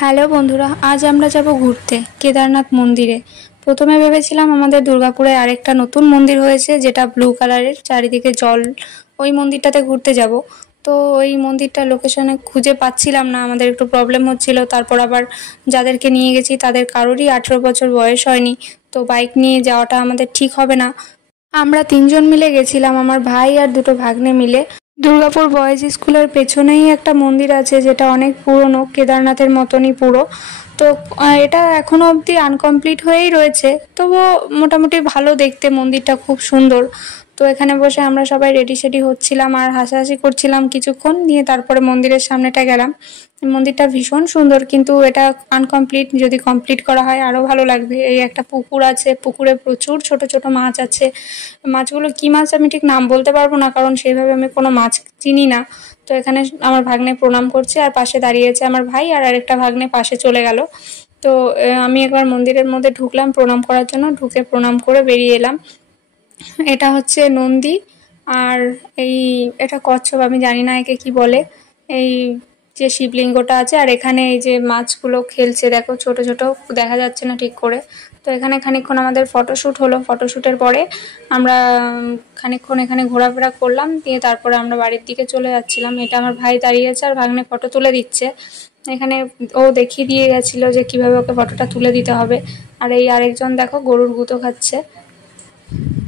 Hello বন্ধুরা, আজ আমরা যাব ঘুরতে কেদারনাথ মন্দিরে। প্রথমে ভেবেছিলাম আমাদের দুর্গাপুরে আরেকটা নতুন মন্দির হয়েছে যেটা ব্লু কালারের, চারিদিকে জল, ওই মন্দিরটাতে ঘুরতে যাব। তো ওই মন্দিরটা লোকেশনে খুঁজে পাচ্ছিলাম না, আমাদের একটু প্রবলেম হচ্ছিল। তারপর আবার যাদেরকে নিয়ে গেছি তাদের কারোরই 18 বছর বয়স হয়নি, তো বাইক নিয়ে যাওয়াটা আমাদের ঠিক হবে না। আমরা তিনজন মিলে গেছিলাম, আমার ভাই আর দুটো ভাগ্নে মিলে। দুর্গাপুর বয়েজ স্কুলের পেছনেই একটা মন্দির আছে যেটা অনেক পুরনো, কেদারনাথের মতনই পুরো। তো এটা এখনো অবধি আনকমপ্লিট হয়েই রয়েছে, তবুও মোটামুটি ভালো দেখতে, মন্দিরটা খুব সুন্দর। তো এখানে বসে আমরা সবাই রেডি সেডি হচ্ছিলাম আর হাসাহাসি করছিলাম কিছুক্ষণ, নিয়ে তারপরে মন্দিরের সামনেটা গেলাম। মন্দিরটা ভীষণ সুন্দর, কিন্তু এটা আনকমপ্লিট, যদি কমপ্লিট করা হয় আরও ভালো লাগবে। এই একটা পুকুর আছে, পুকুরে প্রচুর ছোট ছোট মাছ আছে। মাছগুলো কি মাছ আমি ঠিক নাম বলতে পারবো না, কারণ সেইভাবে আমি কোনো মাছ চিনি না। তো এখানে আমার ভাগ্নে প্রণাম করছে আর পাশে দাঁড়িয়েছে আমার ভাই, আর আরেকটা ভাগ্নে পাশে চলে গেল। তো আমি একবার মন্দিরের মধ্যে ঢুকলাম প্রণাম করার জন্য, ঢুকে প্রণাম করে বেরিয়ে এলাম। এটা হচ্ছে নন্দী, আর এটা কচ্ছপ, আমি জানি না একে কি বলে। এই যে শিবলিঙ্গটা আছে, আর এখানে এই যে মাছগুলো খেলছে, দেখো ছোট ছোট, দেখা যাচ্ছে না ঠিক করে। তো এখানে খানিকক্ষণ আমাদের ফটোশ্যুট হলো, ফটোশ্যুটের পরে আমরা খানিকক্ষণ এখানে ঘোরাফেরা করলাম, দিয়ে তারপরে আমরা বাড়ির দিকে চলে যাচ্ছিলাম। এটা আমার ভাই দাঁড়িয়েছে আর ভাগ্নে ফটো তুলে দিচ্ছে। এখানে ও দেখিয়ে দিয়ে গেছিলো যে কিভাবে ওকে ফটোটা তুলে দিতে হবে। আর এই আরেকজন দেখো গরুর গুঁতো খাচ্ছে।